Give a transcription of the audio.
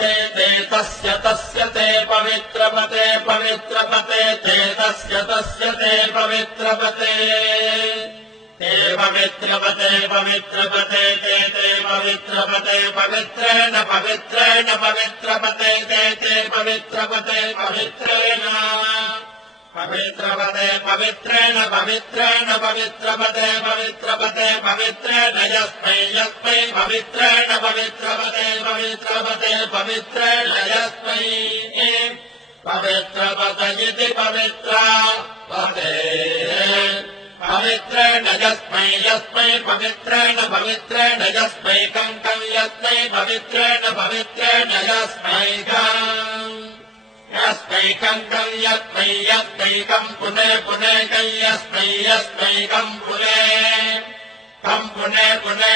ते तस्य ते पवित्रपते पवित्रपते ते तस्य ते पवित्रपते ते पवित्रपते पवित्रपते ते पवित्रपते पवित्रेण पवित्रेण पवित्रपते ते पवित्रपते पवित्रेण पवित्रपते पवित्रेण पवित्रेण पवित्रपते पवित्रपते पवित्रेण यस्मै पवित्रेण पवित्रपते पवित्रपते पवित्रेण यस्मै पवित्रपते इति पवित्रपते पवित्रेण यस्मै पवित्रेण पवित्रेण यस्मै कं यस्मै पवित्रेण पवित्रेण यस्मैकं यस्मैकं पुने कं यस्मैकं पुने